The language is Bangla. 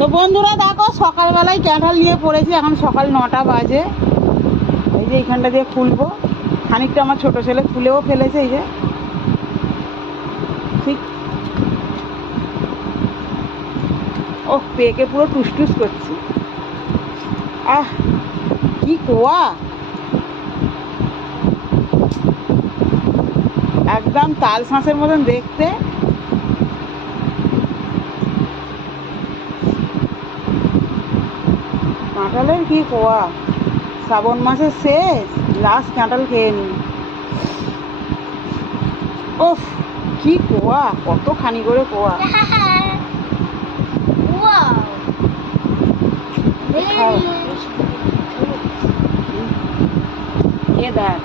তো বন্ধুরা দেখো সকালবেলায় ক্যাঁঠাল নিয়ে পড়েছি, এখন সকাল 9টা বাজে। এই যে এইখানটা দিয়ে খুলবো, খানিকটা আমার ছোট ছেলে খুলেও ফেলেছে। এই যে ঠিক ও পেকে পুরো টুসটুস করছি। আহ কি কোয়া, একদম তাল শাঁসের মতন দেখতে। কাঁঠালের কি কোয়া, শ্রাবণ মাসের শেষ লাস্ট কাঁঠাল খেয়ে নি। ওফ কি কোয়া, কতখানি করে কোয়া। এ দেখ